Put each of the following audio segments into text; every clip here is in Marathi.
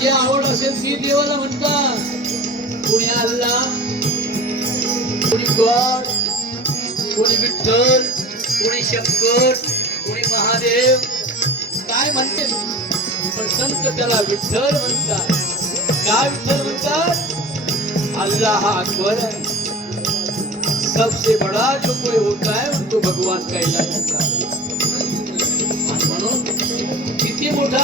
जी आवड असेल ती देवाला म्हणतात. कोणी अल्ला कोणी गॉड कोणी विठ्ठल कोणी शंकर कोणी महादेव. काय म्हणते? पण संत त्याला विठ्ठल म्हणतात. काय विठ्ठल म्हणतात? अल्लाह हा अकबर सबसे बड़ा जो कोई होता है उनको भगवान कहला जाता है म्हणून किती मोठा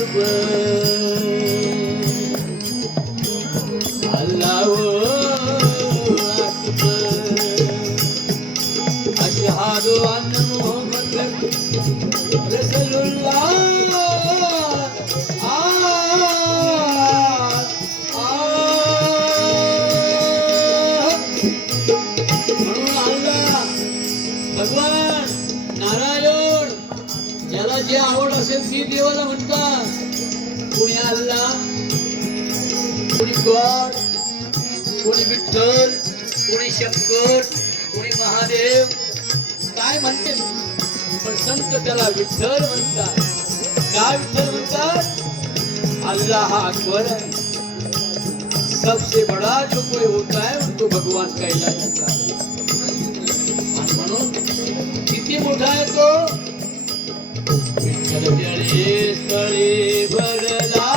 विठ्ठल जळे स्थळे भरला तिचा ठाव नाही उरला. आज्ञा दृष्टीने पाहिला प्रगती विठ्ठल हा, video, video. अकबर अल्लाह अकबर अशहादु अन्न मोहम्मद रसूलुल्लाह आ आ म्हणून अल्लाह भगवान नारायण ज्याला जी आवड असेल ती देवाला म्हणतात. कोणी अल्ला कोणी गॉड कोणी विठ्ठल कोणी शंकर कोणी महादेव. काय म्हणते? पण संत त्याला विठ्ठल म्हणतात. काय विठ्ठल म्हणतात? अल्लाह हा अकबर. सबसे बड़ा जो कोई होता है उनको भगवान कहला जाता है. म्हणून किती मोठा आहे तो? स्थळे भरला